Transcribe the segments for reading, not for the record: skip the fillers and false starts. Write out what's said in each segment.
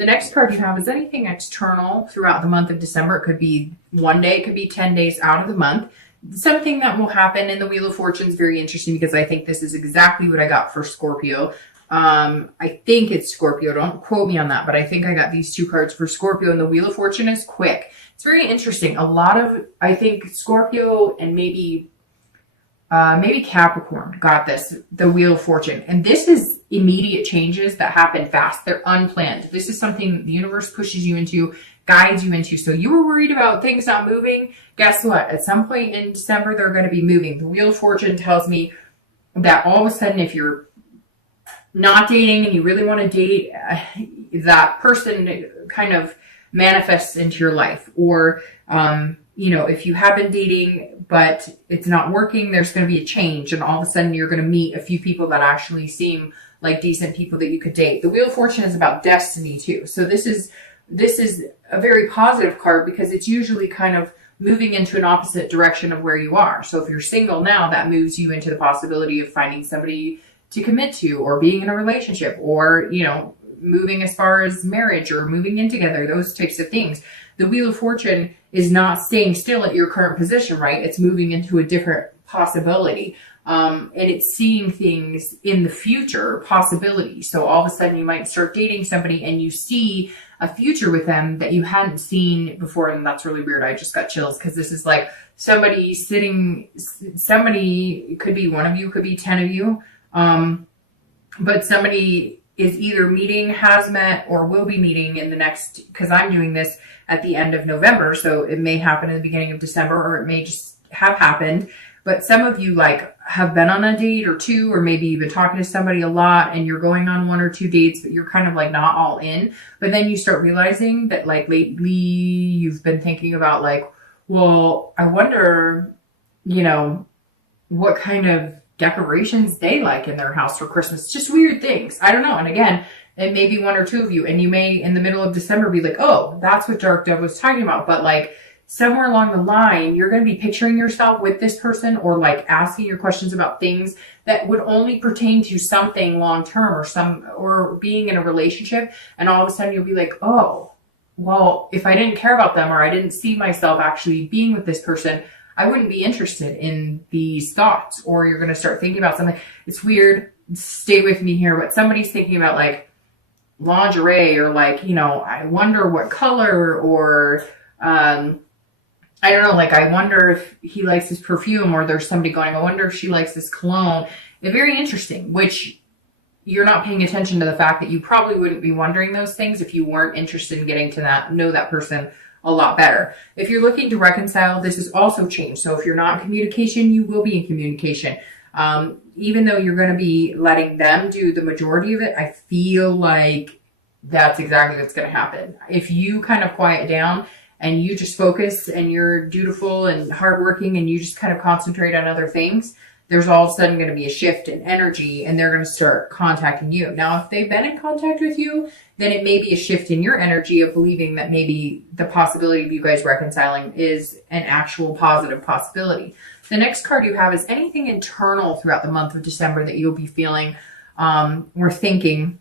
The next card you have is anything external throughout the month of December. It could be one day, it could be 10 days out of the month. Something that will happen in the Wheel of Fortune is very interesting because I think this is exactly what I got for Scorpio. I think it's Scorpio. Don't quote me on that, but I think I got these two cards for Scorpio, and the Wheel of Fortune is quick. It's very interesting. I think Scorpio and maybe Capricorn got this, the Wheel of Fortune. And this is immediate changes that happen fast. They're unplanned. This is something the universe pushes you into, guides you into. So you were worried about things not moving. Guess what? At some point in December, they're going to be moving. The Wheel of Fortune tells me that all of a sudden, if you're not dating and you really want to date, that person kind of manifests into your life. Or, if you have been dating, but it's not working, there's going to be a change. And all of a sudden you're going to meet a few people that actually seem like decent people that you could date. The Wheel of Fortune is about destiny too. So this is a very positive card because it's usually kind of moving into an opposite direction of where you are. So if you're single now, that moves you into the possibility of finding somebody to commit to, or being in a relationship, or, moving as far as marriage or moving in together, those types of things. The Wheel of Fortune is not staying still at your current position, right? It's moving into a different possibility. And it's seeing things in the future, possibilities. So all of a sudden you might start dating somebody and you see a future with them that you hadn't seen before. And that's really weird. I just got chills because this is like somebody could be one of you, could be 10 of you. But somebody is either meeting, has met, or will be meeting in the next, because I'm doing this at the end of November. So it may happen in the beginning of December, or it may just have happened. But some of you have been on a date or two, or maybe you've been talking to somebody a lot and you're going on one or two dates, but you're kind of not all in. But then you start realizing that lately you've been thinking about well, I wonder, what kind of decorations they like in their house for Christmas. Just weird things. I don't know. And again, it may be one or two of you, and you may in the middle of December be like, oh, that's what Dark Dove was talking about. But somewhere along the line, you're going to be picturing yourself with this person, or asking your questions about things that would only pertain to something long-term, or being in a relationship. And all of a sudden you'll be like, oh, well, if I didn't care about them, or I didn't see myself actually being with this person, I wouldn't be interested in these thoughts. Or you're going to start thinking about something. It's weird. Stay with me here. But somebody's thinking about lingerie, or I wonder what color, or, I don't know, I wonder if he likes this perfume, or there's somebody going, I wonder if she likes this cologne. It's very interesting, which you're not paying attention to the fact that you probably wouldn't be wondering those things if you weren't interested in getting to know that person a lot better. If you're looking to reconcile, this is also change. So if you're not in communication, you will be in communication. Even though you're going to be letting them do the majority of it, I feel like that's exactly what's going to happen. If you kind of quiet down and you just focus and you're dutiful and hardworking and you just kind of concentrate on other things, there's all of a sudden going to be a shift in energy and they're going to start contacting you. Now, if they've been in contact with you, then it may be a shift in your energy of believing that maybe the possibility of you guys reconciling is an actual positive possibility. The next card you have is anything internal throughout the month of December that you'll be feeling or thinking.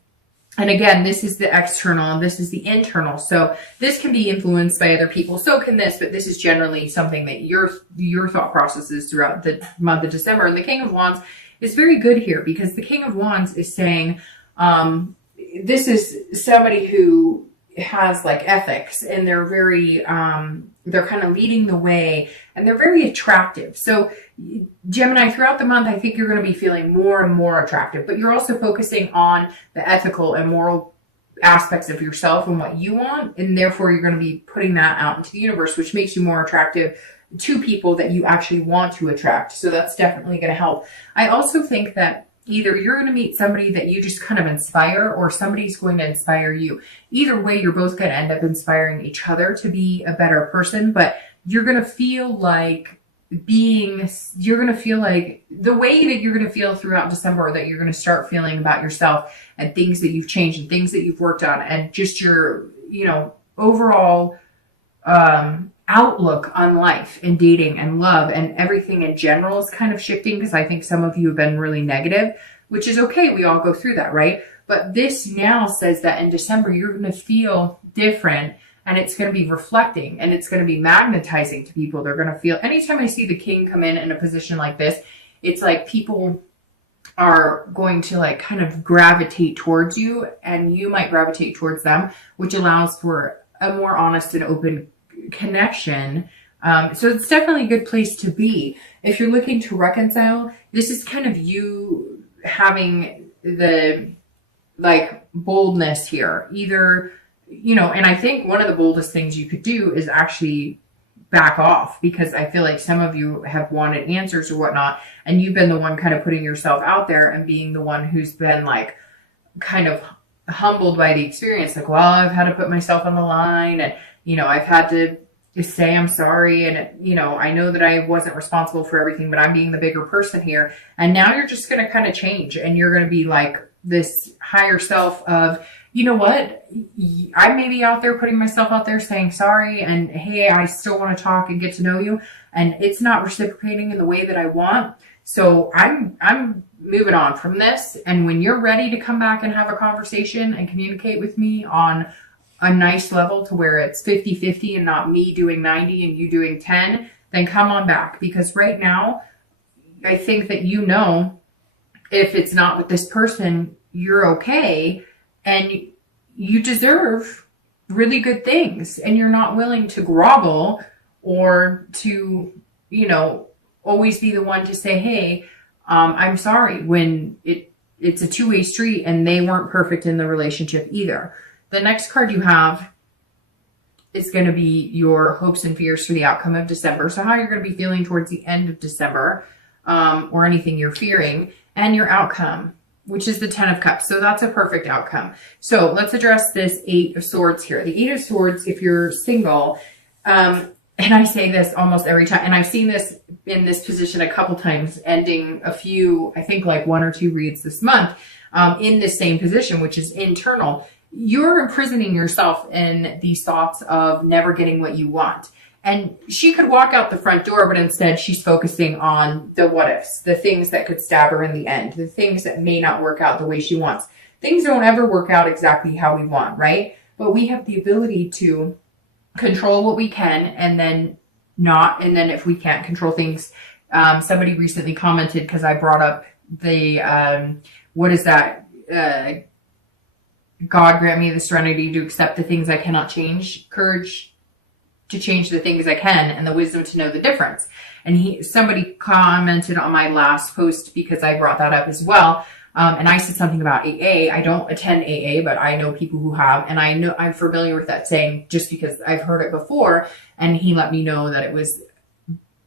And again, this is the external and this is the internal. So this can be influenced by other people. So can this, but this is generally something that your thought processes throughout the month of December. And the King of Wands is very good here because the King of Wands is saying, this is somebody who has ethics, and they're very, they're kind of leading the way, and they're very attractive. So Gemini, throughout the month, I think you're going to be feeling more and more attractive, but you're also focusing on the ethical and moral aspects of yourself and what you want. And therefore you're going to be putting that out into the universe, which makes you more attractive to people that you actually want to attract. So that's definitely going to help. I also think that either you're going to meet somebody that you just kind of inspire, or somebody's going to inspire you. Either way, you're both going to end up inspiring each other to be a better person, but you're going to feel like you're going to feel like the way that you're going to feel throughout December, that you're going to start feeling about yourself and things that you've changed and things that you've worked on, and just your, overall, outlook on life and dating and love and everything in general is kind of shifting, because I think some of you have been really negative, which is okay. We all go through that, right? But this now says that in December, you're going to feel different, and it's going to be reflecting, and it's going to be magnetizing to people. They're going to feel, anytime I see the king come in a position like this, it's like people are going to like kind of gravitate towards you, and you might gravitate towards them, which allows for a more honest and open connection. So it's definitely a good place to be. If you're looking to reconcile, this is kind of you having the like boldness here. Either, you know, and I think one of the boldest things you could do is actually back off, because I feel like some of you have wanted answers or whatnot, and you've been the one kind of putting yourself out there and being the one who's been like kind of humbled by the experience. Like, well, I've had to put myself on the line, and, you know, I've had to say I'm sorry, and, you know, I know that I wasn't responsible for everything, but I'm being the bigger person here. And now you're just going to kind of change, and you're going to be like this higher self of, you know what, I may be out there putting myself out there saying sorry, and hey, I still want to talk and get to know you, and it's not reciprocating in the way that I want. So I'm moving on from this. And when you're ready to come back and have a conversation and communicate with me on a nice level to where it's 50-50 and not me doing 90 and you doing 10, then come on back. Because right now, I think that, you know, if it's not with this person, you're okay. And you deserve really good things, and you're not willing to grovel or to, you know, always be the one to say, hey, I'm sorry, when it's a two-way street and they weren't perfect in the relationship either. The next card you have is going to be your hopes and fears for the outcome of December. So how you're going to be feeling towards the end of December, or anything you're fearing, and your outcome, which is the 10 of Cups. So that's a perfect outcome. So let's address this 8 of Swords here. The 8 of Swords, if you're single, and I say this almost every time, and I've seen this in this position a couple times, ending a few, I think like 1 or 2 reads this month, in this same position, which is internal. You're imprisoning yourself in these thoughts of never getting what you want. And she could walk out the front door, but instead she's focusing on the what ifs, the things that could stab her in the end, the things that may not work out the way she wants. Things don't ever work out exactly how we want, right? But we have the ability to control what we can, and then not. And then if we can't control things, somebody recently commented, because I brought up the, what is that? God grant me the serenity to accept the things I cannot change, courage to change the things I can, and the wisdom to know the difference. And somebody commented on my last post, because I brought that up as well. And I said something about AA. I don't attend AA, but I know people who have, and I know I'm familiar with that saying just because I've heard it before. And he let me know that it was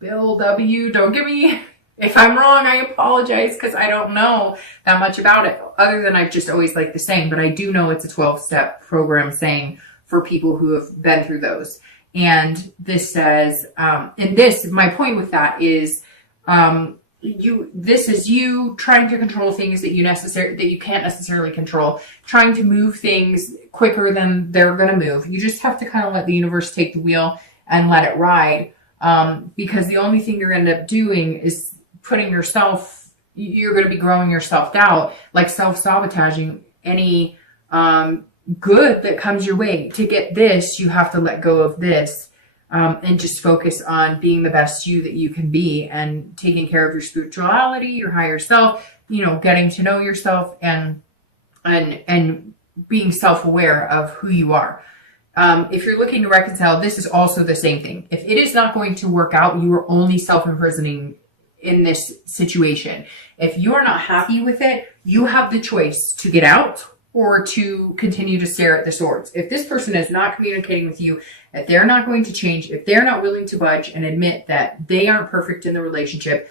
Bill W. Don't give me, if I'm wrong, I apologize, because I don't know that much about it, other than I've just always liked the saying. But I do know it's a 12-step program saying for people who have been through those. And this says, and this, my point with that is, this is you trying to control things that you can't necessarily control, trying to move things quicker than they're going to move. You just have to kind of let the universe take the wheel and let it ride. Because the only thing you're going to end up doing is you're going to be growing your self-doubt, like self-sabotaging any, good that comes your way. To get this, you have to let go of this, and just focus on being the best you that you can be, and taking care of your spirituality, your higher self, you know, getting to know yourself, and being self-aware of who you are. If you're looking to reconcile, this is also the same thing. If it is not going to work out, you are only self-imprisoning in this situation. If you are not happy with it, you have the choice to get out or to continue to stare at the swords. If this person is not communicating with you, if they're not going to change, if they're not willing to budge and admit that they aren't perfect in the relationship,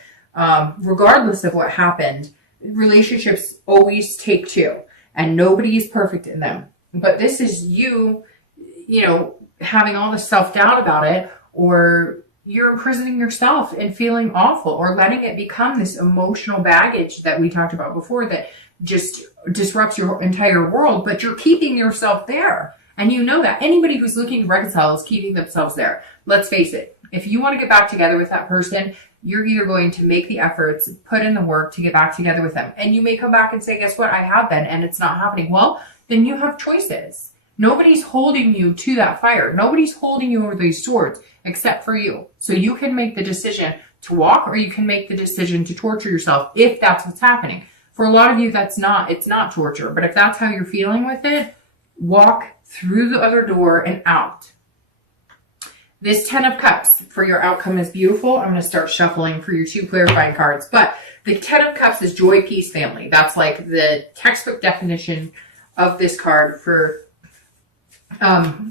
regardless of what happened, relationships always take 2, and nobody is perfect in them. But this is you know, having all this self-doubt about it, or you're imprisoning yourself and feeling awful, or letting it become this emotional baggage that we talked about before that just disrupts your entire world, but you're keeping yourself there. And you know that. Anybody who's looking to reconcile is keeping themselves there. Let's face it. If you want to get back together with that person, you're either going to make the efforts, put in the work to get back together with them. And you may come back and say, guess what? I have been and it's not happening. Well, then you have choices. Nobody's holding you to that fire. Nobody's holding you over these swords except for you. So you can make the decision to walk, or you can make the decision to torture yourself if that's what's happening. For a lot of you, it's not torture. But if that's how you're feeling with it, walk through the other door and out. This 10 of Cups for your outcome is beautiful. I'm going to start shuffling for your 2 clarifying cards. But the 10 of Cups is joy, peace, family. That's like the textbook definition of this card for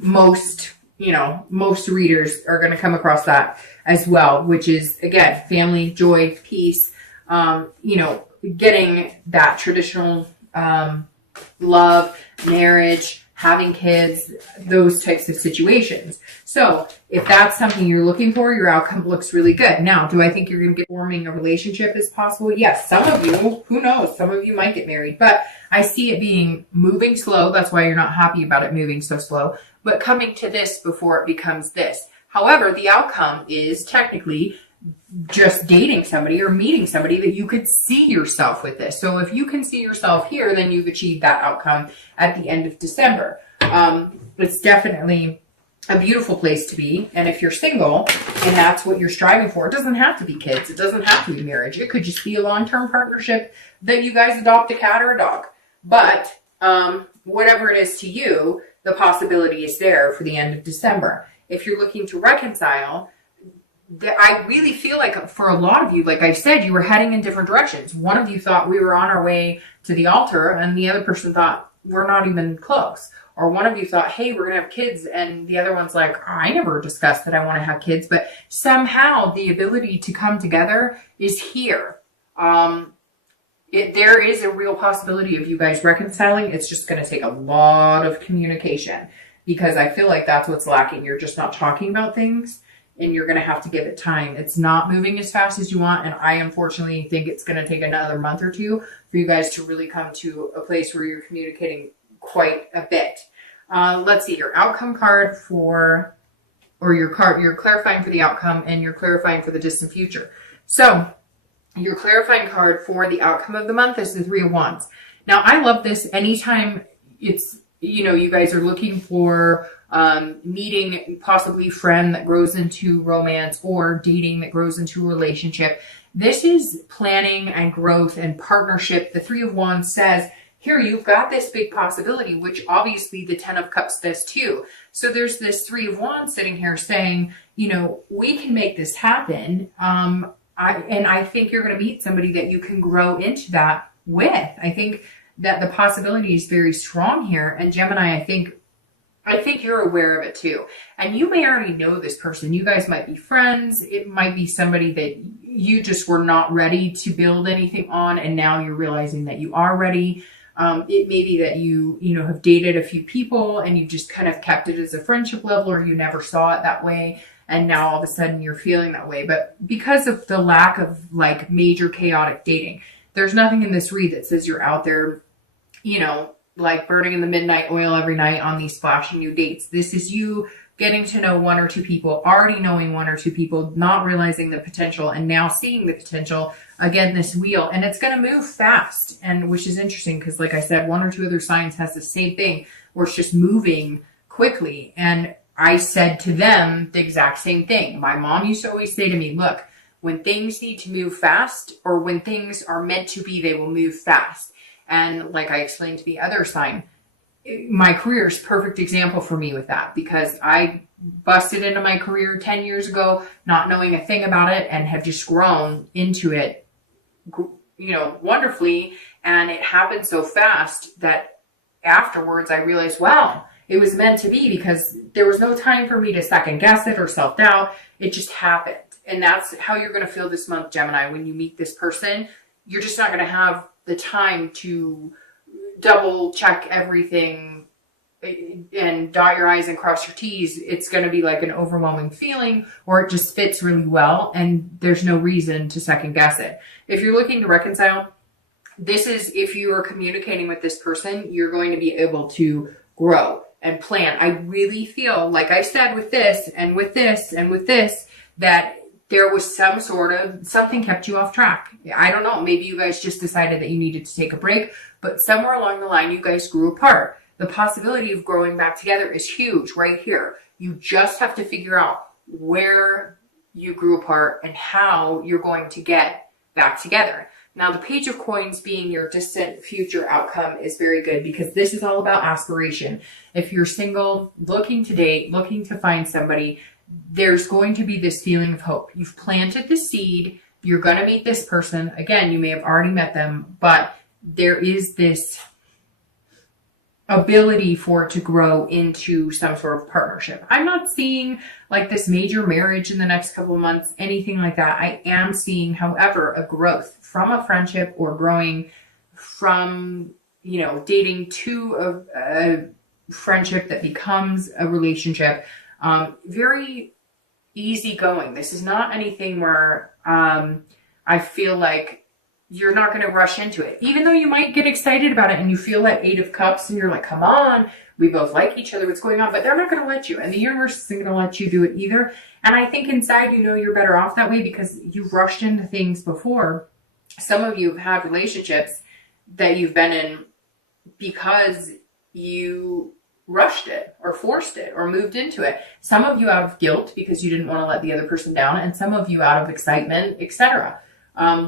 most readers are going to come across that as well, which is, again, family, joy, peace, getting that traditional love, marriage, having kids, those types of situations. So if that's something you're looking for, your outcome looks really good. Now, do I think you're going to get forming a relationship is possible? Yes. Some of you, who knows? Some of you might get married, but I see it being moving slow. That's why you're not happy about it moving so slow, but coming to this before it becomes this. However, the outcome is technically just dating somebody or meeting somebody that you could see yourself with this. So if you can see yourself here, then you've achieved that outcome at the end of December. It's definitely a beautiful place to be. And if you're single and that's what you're striving for, it doesn't have to be kids. It doesn't have to be marriage. It could just be a long-term partnership that you guys adopt a cat or a dog. But whatever it is to you, the possibility is there for the end of December. If you're looking to reconcile, I really feel like for a lot of you, like I said, you were heading in different directions. One of you thought we were on our way to the altar, and the other person thought we're not even close. Or one of you thought, hey, we're going to have kids, and the other one's like, I never discussed that I want to have kids. But somehow the ability to come together is here. There is a real possibility of you guys reconciling. It's just going to take a lot of communication, because I feel like that's what's lacking. You're just not talking about things, and you're going to have to give it time. It's not moving as fast as you want, and I unfortunately think it's going to take another month or two for you guys to really come to a place where you're communicating quite a bit. Let's see, your outcome card you're clarifying for the outcome, and you're clarifying for the distant future. So your clarifying card for the outcome of the month is the 3 of Wands. Now, I love this anytime it's, you guys are looking for meeting possibly friend that grows into romance, or dating that grows into a relationship. This is planning and growth and partnership. The 3 of Wands says, here, you've got this big possibility, which obviously the 10 of Cups does too. So there's this 3 of Wands sitting here saying, we can make this happen. I think you're going to meet somebody that you can grow into that with. I think that the possibility is very strong here. And Gemini, I think you're aware of it too. And you may already know this person. You guys might be friends. It might be somebody that you just were not ready to build anything on, and now you're realizing that you are ready. It may be that you have dated a few people and you just kind of kept it as a friendship level, or you never saw it that way, and now all of a sudden you're feeling that way. But because of the lack of like major chaotic dating, there's nothing in this read that says you're out there, like burning in the midnight oil every night on these flashy new dates. This is you getting to know 1 or 2 people, already knowing 1 or 2 people, not realizing the potential, and now seeing the potential. Again, this wheel, and it's going to move fast, and which is interesting because, like I said, 1 or 2 other signs has the same thing, where it's just moving quickly. And I said to them the exact same thing. My mom used to always say to me, look, when things need to move fast, or when things are meant to be, they will move fast. And like I explained to the other sign, my career is a perfect example for me with that, because I busted into my career 10 years ago, not knowing a thing about it, and have just grown into it, wonderfully. And it happened so fast that afterwards I realized, wow, it was meant to be, because there was no time for me to second guess it or self-doubt. It just happened. And that's how you're going to feel this month, Gemini, when you meet this person. You're just not going to have the time to double check everything and dot your I's and cross your T's. It's going to be like an overwhelming feeling, or it just fits really well, and there's no reason to second guess it. If you're looking to reconcile, this is, if you are communicating with this person, you're going to be able to grow and plan. I really feel, like I said, with this and with this and with this, that there was something kept you off track. I don't know. Maybe you guys just decided that you needed to take a break, but somewhere along the line, you guys grew apart. The possibility of growing back together is huge right here. You just have to figure out where you grew apart and how you're going to get back together. Now, the Page of Coins being your distant future outcome is very good because this is all about aspiration. If you're single, looking to date, looking to find somebody, there's going to be this feeling of hope. You've planted the seed. You're going to meet this person. Again, you may have already met them, but there is this ability for it to grow into some sort of partnership. I'm not seeing like this major marriage in the next couple of months, anything like that. I am seeing, however, a growth from a friendship or growing from, dating to a friendship that becomes a relationship. Very easygoing. This is not anything where I feel like you're not going to rush into it. Even though you might get excited about it and you feel that 8 of Cups and you're like, come on, we both like each other, what's going on? But they're not going to let you. And the universe isn't going to let you do it either. And I think inside, you're better off that way because you've rushed into things before. Some of you have had relationships that you've been in because you rushed it or forced it or moved into it. Some of you out of guilt because you didn't want to let the other person down, and some of you out of excitement, etc.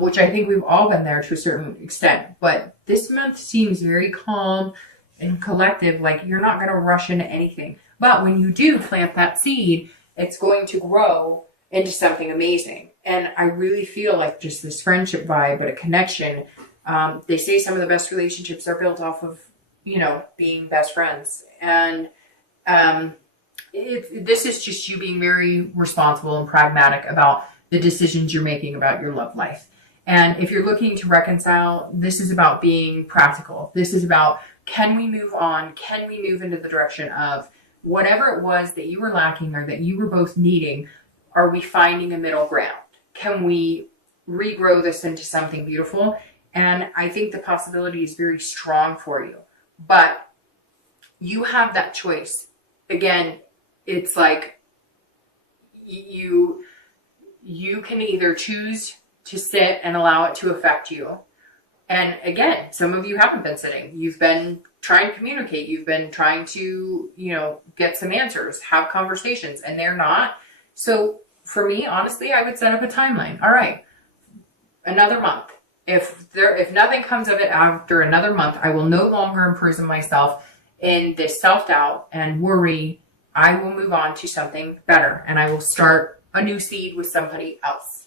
Which I think we've all been there to a certain extent. But this month seems very calm and collective, like you're not going to rush into anything. But when you do plant that seed, it's going to grow into something amazing. And I really feel like just this friendship vibe, but a connection. They say some of the best relationships are built off of, being best friends. And this is just you being very responsible and pragmatic about the decisions you're making about your love life. And if you're looking to reconcile, this is about being practical. This is about, can we move on? Can we move into the direction of whatever it was that you were lacking or that you were both needing? Are we finding a middle ground? Can we regrow this into something beautiful? And I think the possibility is very strong for you. But you have that choice. Again, it's like you can either choose to sit and allow it to affect you. And again, some of you haven't been sitting. You've been trying to communicate. You've been trying to, get some answers, have conversations, and they're not. So for me, honestly, I would set up a timeline. All right, another month. If nothing comes of it after another month, I will no longer imprison myself in this self-doubt and worry. I will move on to something better, and I will start a new seed with somebody else.